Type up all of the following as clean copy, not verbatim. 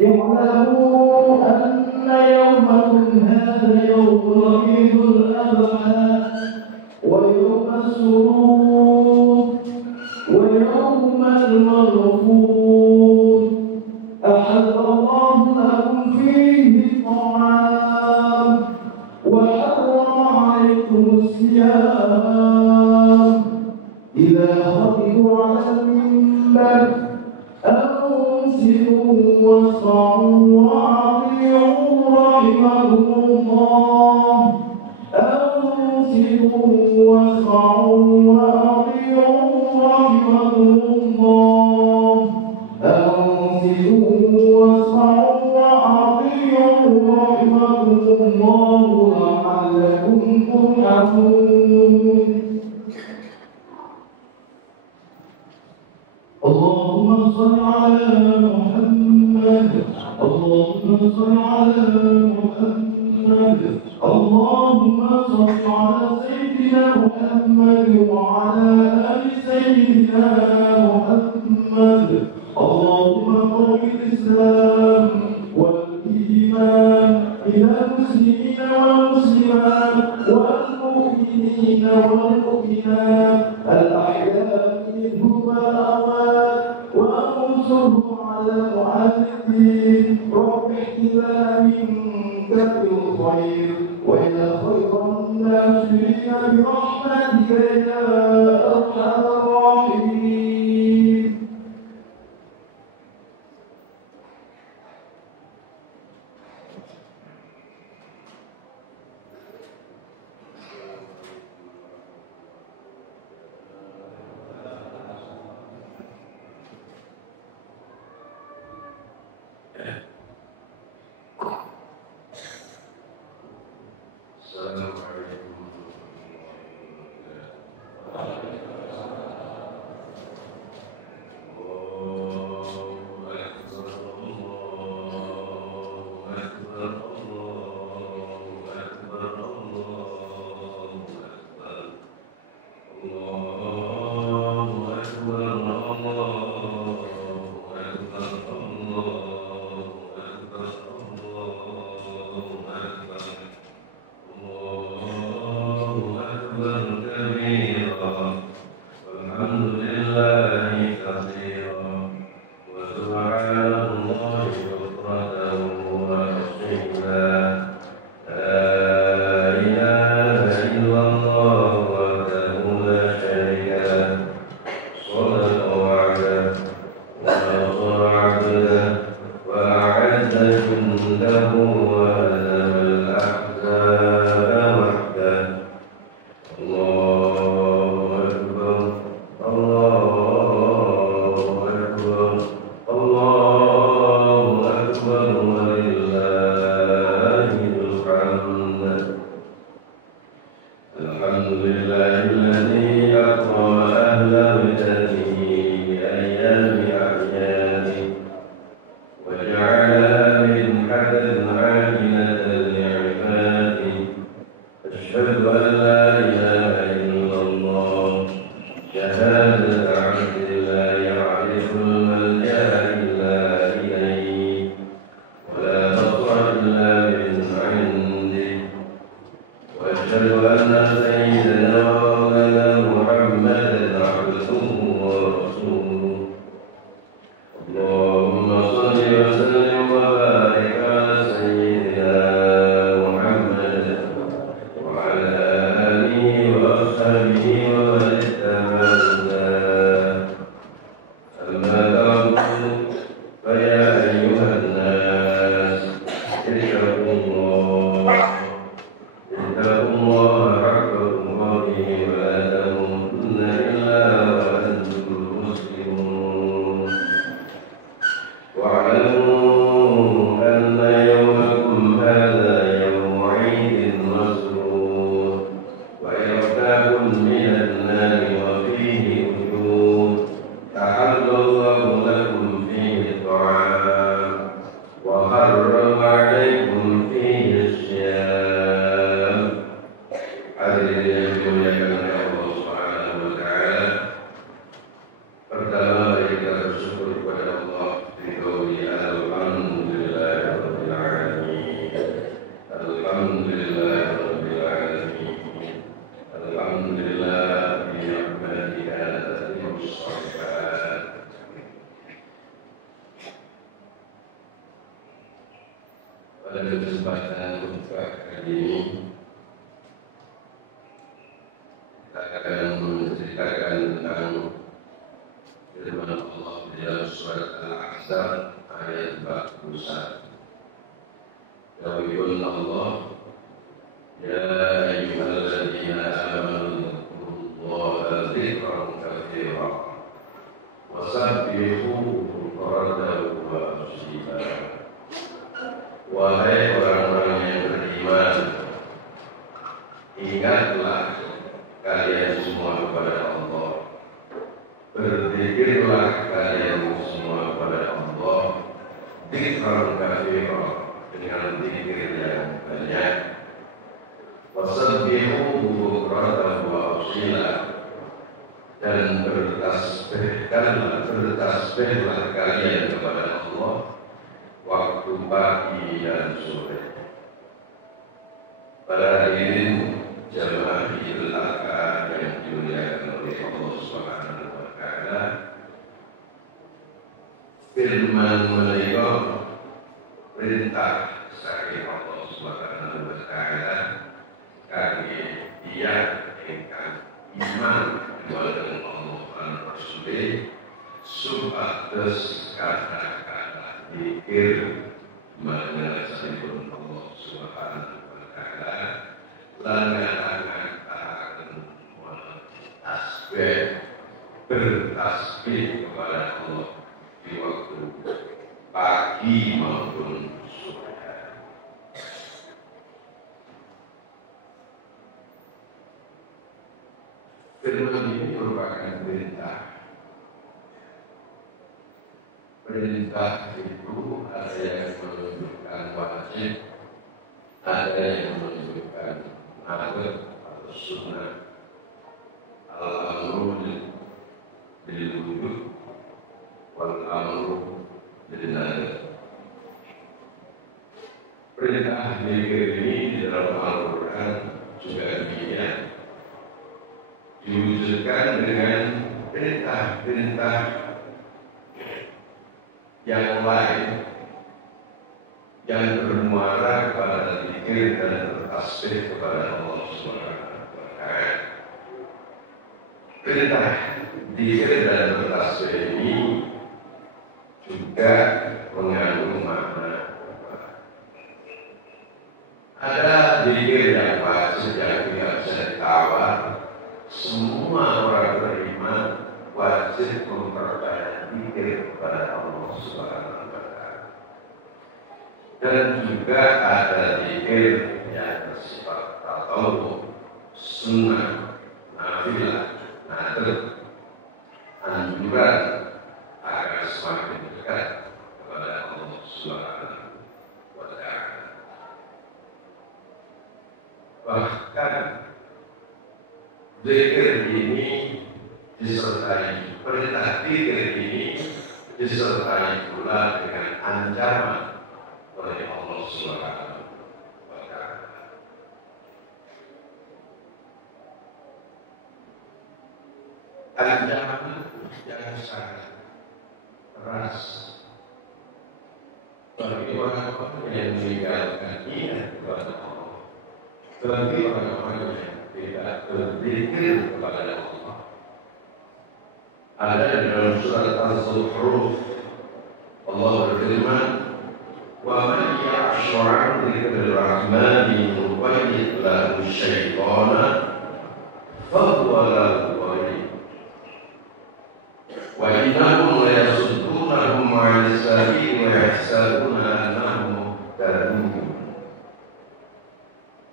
اعلموا أن يومكم هذا يوم عيد الأضحى ويوم السرور ويوم المغفور أحل الله لكم فيه الطعام وحرم عليكم الصيام إذا خطبوا على المنبر أنصتوا واسمعوا وأطيعوا رحمكم الله أنصتوا واسمعوا وأطيعوا رحمكم الله أنصتوا واسمعوا وأطيعوا رحمكم الله لعلكم ترحمون. اللهم صل على محمد اللهم صل على محمد اللهم صل على سيدنا محمد وعلى آل سيدنا محمد اللهم قوم الإسلام والإيمان إلى المسلمين والمسلمات والمؤمنين والمؤمنات الأحياء منهم والأموات وانصرهم على المعاندين رب احتنا منك بالخير وإلى خير الناصرين برحمتك يا أرحم الراحمين. pada kesempatan khutbah kali ini kita akan menceritakan tentang firman Allah di dalam surat Al-Ahzab ayat 41. Dawiyun Allah, ya ayyuhalladzina amanu dzkurullaha dzikran katsiran wasabbihuhu bukratan wa asila. Wahai orang-orang yang beriman, ingatlah kalian semua kepada Allah, berzikirlah kalian semua kepada Allah, dzikran katsiran, dengan zikir yang banyak, wasabbihuhu bukratan wa asila, dan bertasbihlah kalian kepada Allah waktu pagi dan sore. Para hadirin jamaah Idul Adha yang dimuliakan oleh Allah Subhanahu wa taala, firman menika perintah saking Allah Subhanahu wa taala kangge tiyang ingkang iman kepada Allah lan Rasul supados kata-kata zikir mengenai Allah Subhanahu wa taala lan kata-kata tasbih bertasbih kepada Allah di waktu pagi maupun sore hari. Firman ini merupakan perintah. Perintah itu ada yang menunjukkan wajib, ada yang menunjukkan nadab atau sunnah. Al-amru bil wujud wal amru bil nadab. Perintah zikir ini di dalam Al-Quran juga demikian, diwujudkan dengan perintah-perintah yang lain yang bermuara kepada zikir dan bertasbih kepada Allah Subhanahu wa taala. Perintah zikir dan bertasbih ini juga mengandung makna. Ada zikir yang wajib yang tidak bisa ditawar. Semua orang beriman wajib mempercayai zikir kepada Allah Subhanahu wa taala. Dan juga ada zikir yang bersifat tatawwu, sunnah, nafilah, nadab, anjuran agar semakin dekat kepada Allah Subhanahu wa taala. Bahkan zikir ini disertai, perintah zikir ini disertai pula dengan ancaman oleh Allah Subhanahu wa taala. Ancaman yang sangat keras bagi orang-orang yang meninggalkan ingat kepada Allah, bagi orang-orang yang tidak berzikir kepada Allah. Ada di dalam surat Az-Zukhruf Allah berfirman, "Wa man ya'shu 'an dzikrir rahmani nuqayyid lahu syaitana fa huwa lahu qarin wa innahum la yasuddunahum 'anis sabili wa yahsabuna annahum muhtadun."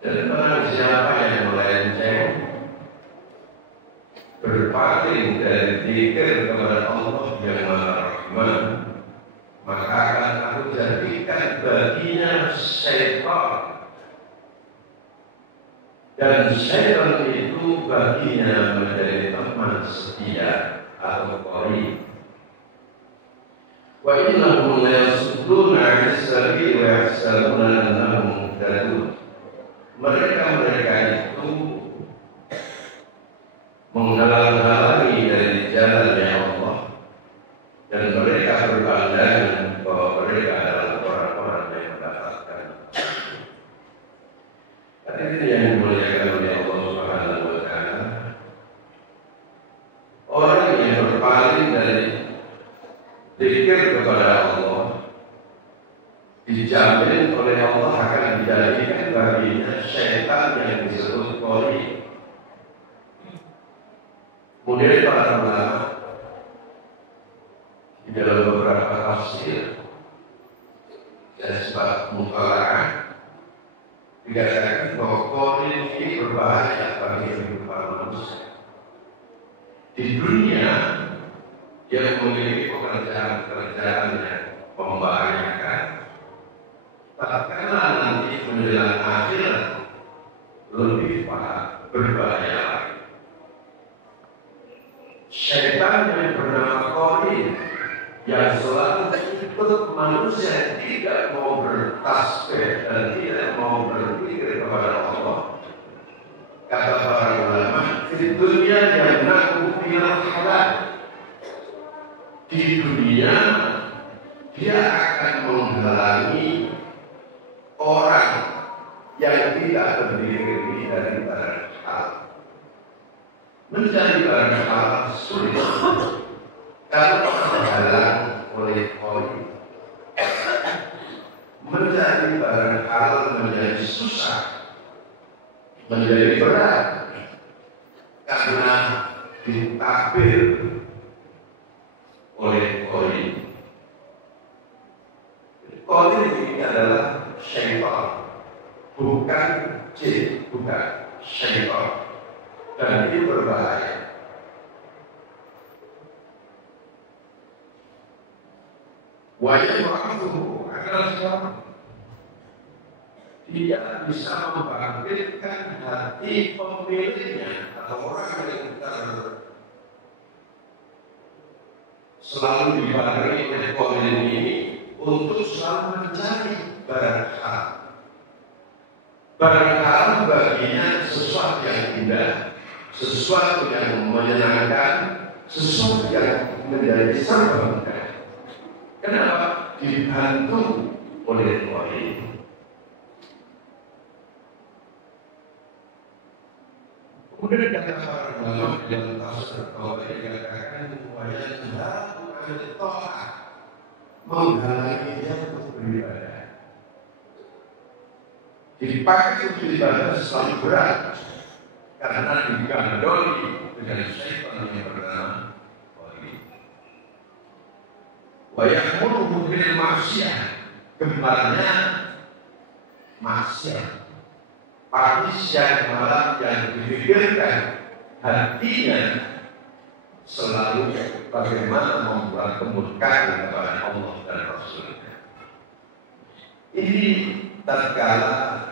Dan barang siapa yang melenceng, berpaling dari zikir kepada Allah yang Maha Rahman, maka akan aku jadikan baginya syaitan, dan syaitan itu baginya menjadi teman setia atau qarin. Wa innahum la yasudduna 'anis sabili wa yahsabuna annahum muhtadun. Mereka itu menghalang-halangi dari jalannya Allah, dan mereka berpandangan bahwa mereka adalah orang-orang yang mendapatkan dijamin oleh Allah akan dijadikan baginya syaitan yang disebut qarin. Kemudian para ulama di dalam beberapa tafsir dan sebab mutalaah dikatakan bahwa qarin ini berbahaya bagi kehidupan manusia. Di dunia dia memiliki pekerjaan-pekerjaan yang membahayakan. Tatkala nanti menjelang akhirat lebih berbahaya lagi. Syaitan yang bernama qarin yang selalu ikut manusia tidak mau bertasbih dan tidak mau berpikir kepada Allah. Kata para ulama, di dunia yang naku minal halal. Di dunia dia akan menghalangi orang yang tidak terdiri dari barang halal. Mencari barang halal sulit karena terhalang oleh qarin. Mencari barang halal menjadi susah, menjadi berat karena ditabir oleh qarin. Qarin ini adalah syaitan, bukan jin, bukan syaitan, dan ini berbahaya. Wajib waktu adalah seorang dia bisa membangkitkan hati pemiliknya atau orang yang selalu dibarengi oleh qarin ini untuk selalu mencari barang halal. Barang halal baginya sesuatu yang indah, sesuatu yang menyenangkan, sesuatu yang menjadi serba. Kenapa? Dibantu oleh qarin. Kemudian kata para ulama dalam tafsir qarin dikatakan wajah bukan ta'ah, menghalangi dia untuk beribadah. Dipakai untuk ibadah selalu berat karena digandoli dengan syaitan yang bernama qarin. Wa ya'muru bil ma'siyah, gembarnya maksiat. Pagi siang malam yang dipikirkan hatinya selalu bagaimana membuat kemurkaan kepada Allah dan Rasulnya. Ini tatkala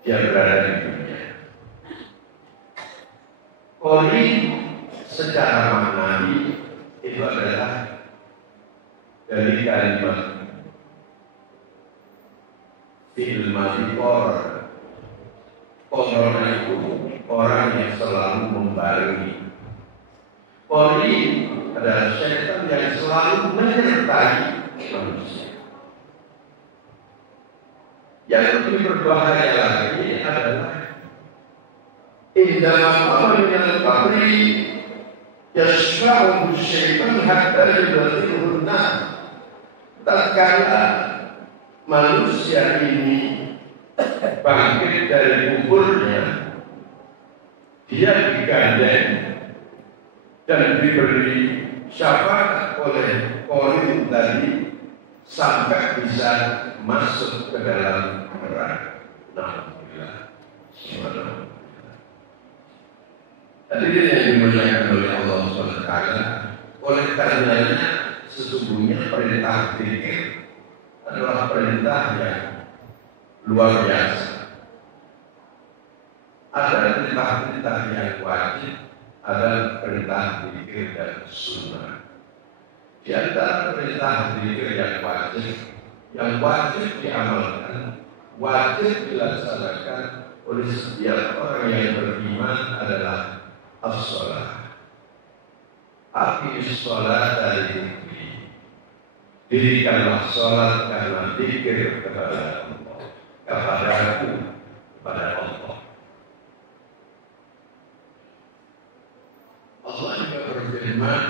dia berada di dunia. Qarin secara maknawi itu adalah dari kalimat fi'il madhi qaran itu orang yang selalu membarengi. Qarin adalah syaitan yang selalu menyertai manusia. Yang lebih berbahaya lagi adalah indama minal qabri yashfa'u syaitan hatta yudhiluna. Tatkala manusia ini bangkit dari kuburnya, dia digandeng dan diberi syafaat oleh qarin tadi sampai bisa masuk ke dalam neraka. Alhamdulillah. Tadi dia yang dimuliakan oleh Allah SWT. Oleh karenanya sesungguhnya perintah zikir adalah perintah yang luar biasa. Ada perintah-perintah yang wajib, ada perintah zikir dan sunnah. Di antara perintah zikir yang wajib diamalkan, wajib dilaksanakan oleh setiap orang yang beriman adalah as-shalah. Aqimis shalah dari zikri. Dirikanlah sholat karena zikir kepada Allah, kepada Allah. Allah juga berfirman,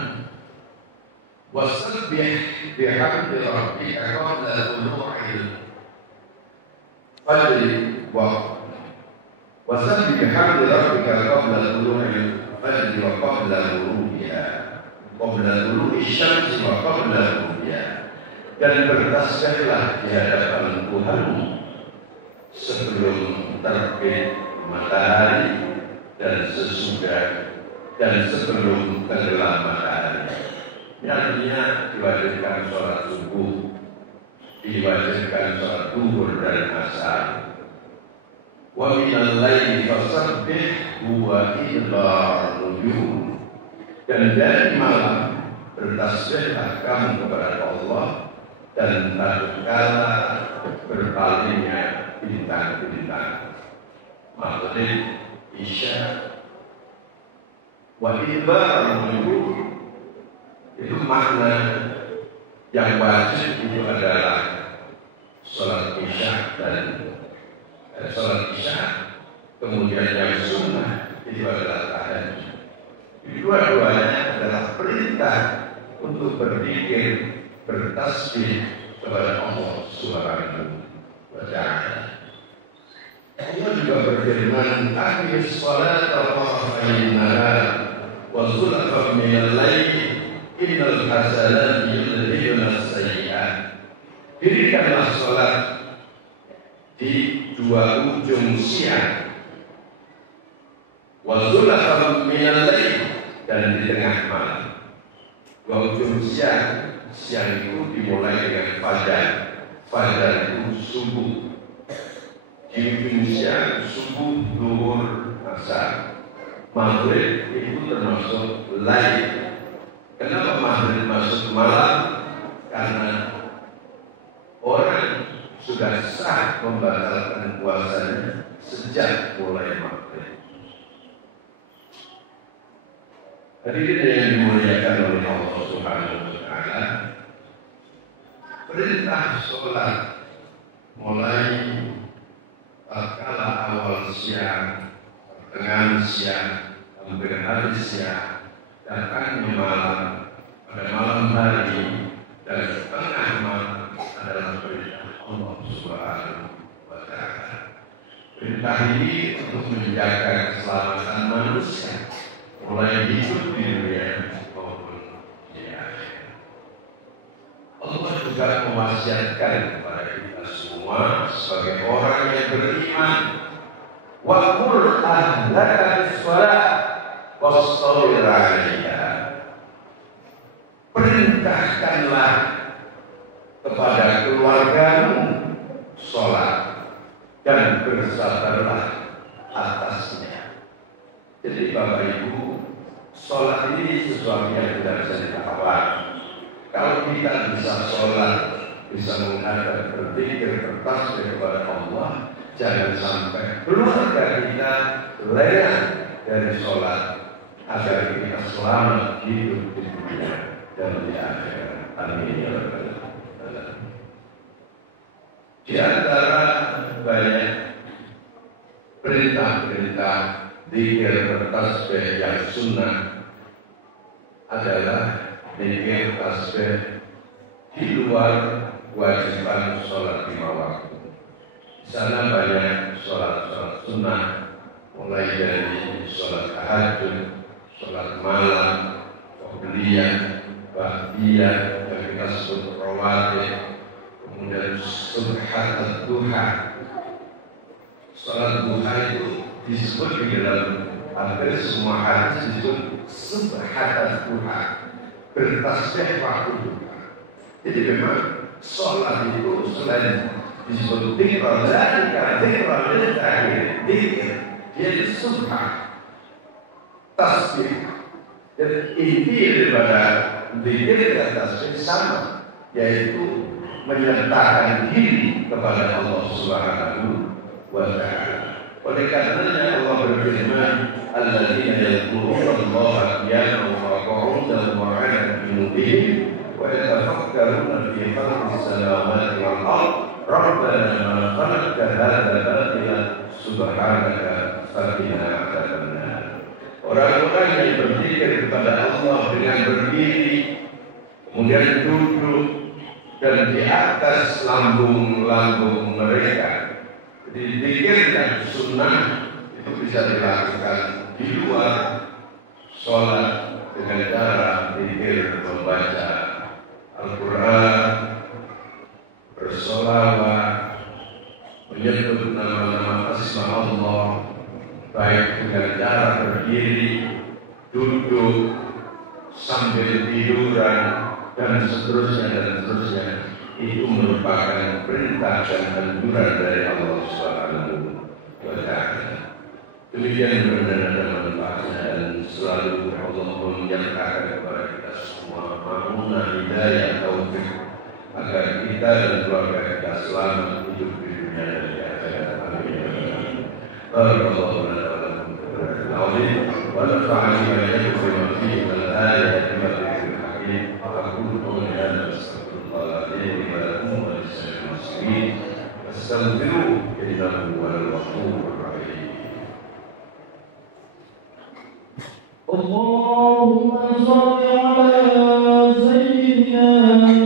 wasabbih bihamdi rabbika qabla tulu'il fajri wasabbih bihamdi rabbika qabla tulu'il fajri wa qabla ghurubiha qabla tulu'i syamsi wa qabla ghurubiha, dan bertasbihlah di hadapan Tuhanmu sebelum terbit matahari dan sesudah dan sebelum tenggelam matahari. Ini artinya diwajibkan sholat subuh, diwajibkan sholat zuhur dan asar. Wa minal laili fasabbih wa idbar nujum, dan dari malam bertasbihlah kamu kepada Allah dan tatkala berpalingnya bintang-bintang. Maghrib, Isya, wa idbar nujum, itu makna yang wajib itu adalah sholat Isya dan sholat Isya, kemudian yang sunnah itu adalah tahajud. Dua-duanya adalah perintah untuk berzikir, bertasbih kepada Allah Subhanahu wa Ta'ala. Allah juga berfirman, "Aqimish sholata tarafayn nahar wa zulfan minal lail innal hasanati yudhhibna as-sayyi'at." Dirikanlah sholat di dua ujung siang, wa zulfan minal lail, dan di tengah malam. Dua ujung siang itu dimulai dengan fajar. Fajar itu subuh. Di ujung siang subuh, zuhur, asar. Maghrib itu termasuk lail. Kenapa maghrib masuk malam? Karena orang sudah sah membatalkan puasanya sejak mulai maghrib. Hadirin yang dimuliakan oleh Allah Subhanahu wa Ta'ala, perintah sholat mulai tatkala awal siang, pertengahan siang, hampir habis siang, datangnya malam, pada malam hari, dan tengah malam adalah perintah Allah Subhanahu wa Ta'ala. Perintah ini untuk menjaga keselamatan manusia, mulai hidup di dunia maupun di akhirat. Allah juga mewasiatkan kepada kita semua sebagai orang yang beriman, wa'mur ahlaka bis-shalah wastabir 'alaiha. Perintahkanlah kepada keluargamu sholat dan bersabarlah atasnya. Jadi Bapak Ibu, sholat ini sesuatu yang tidak bisa ditawar. Kalau kita bisa sholat, bisa menghadap, berzikir, bertasbih kepada Allah, jangan sampai keluarga kita lengah dari sholat, agar kita selamat hidup di dunia dan di akhirat. Amin ya rabbal alamin. Di antara banyak perintah-perintah zikir bertasbih yang sunnah adalah zikir tasbih di luar kewajiban sholat 5 waktu. Di sana banyak sholat sunnah, mulai dari sholat tahajud, sholat malam, qobliyah, ba'diyah, yang kita sebut rawatib, kemudian subhat duha. Sholat duha itu disebut di dalam hampir semua hadis disebut subhat duha, bertasbih waktu duha. Jadi memang sholat itu selain disebut dzikr, dia itu subhat, tasbih. Dan inti daripada dzikir dan tasbih sama, yaitu menyertakan diri kepada Allah Subhanahu wa Ta'ala. Oleh karenanya Allah berfirman, alladzina yadhkuruna Allaha qiyaman wa qu'udan wa 'ala junubihim wa yatafakkaruna fi khalqis samawati wal ardh rabbana ma khalaqta hadza batila subhanaka faqina 'adzabannar. Orang-orang yang berzikir kepada Allah dengan berdiri, kemudian duduk dan di atas lambung-lambung mereka. Jadi zikir dan sunnah itu bisa dilakukan di luar sholat dengan cara zikir, membaca Al-Quran, bersolawat, menyebut nama-nama asma Allah, baik dengan cara berdiri, duduk, sambil tiduran, dan seterusnya. Itu merupakan perintah dan anjuran dari Allah Subhanahu wa Ta'ala. Demikian benar-benar ada manfaatnya, dan selalu Allah menyertakan kepada kita semua mamunah hidayah taufik agar kita dan keluarga kita selamat hidup di dunia dan di akhirat. Amin. Barakallahu lana wa lakum wa nafa'ani wa iyyakum bima fihi min al-ayati wa dhikril hakim. Aqulu qawli hadha astaghfirullahaladzim wa lakum wa lisa'il muslimin fastaghfiruhu innahu huwal ghafurur rahim. Allahumma shalli ala sayyidina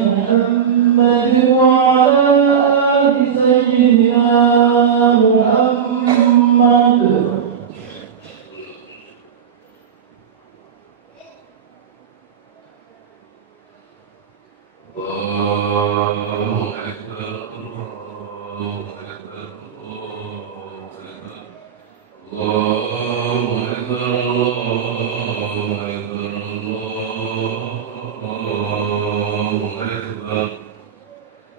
Muhammad wa ala ali sayyidina Muhammad. Allahu Akbar, Allahu Akbar, Allahu Akbar, Allahu Akbar, Allahu Akbar, Allahu Akbar.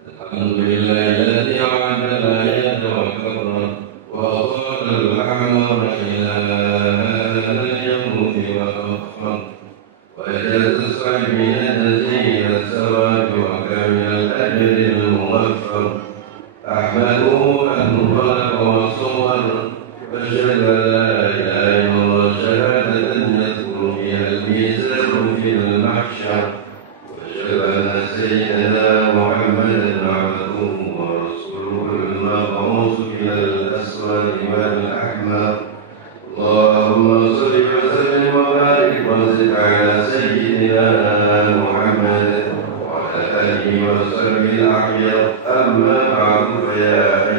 Alhamdulillahilladzi 'adala al-ayata wa karrama wa qala al-a'mara ila al-yawmi wa akhar wa jaza as-sa'imina jazila as-sawab wa kamila al-ajri al-muwaffar. Ahmaduhu an khalaqa wa sawwara وأشهد أن لا إله إلا الله شهادة يذكر فيها الميزان في المحشر وأشهد أن سيدنا محمدا عبده ورسوله المبعوث إلى الأسود والأحمر. اللهم صل وسلم وبارك وزد على سيدنا محمد وعلى آله وصحبه الأخيار. أما بعد فيا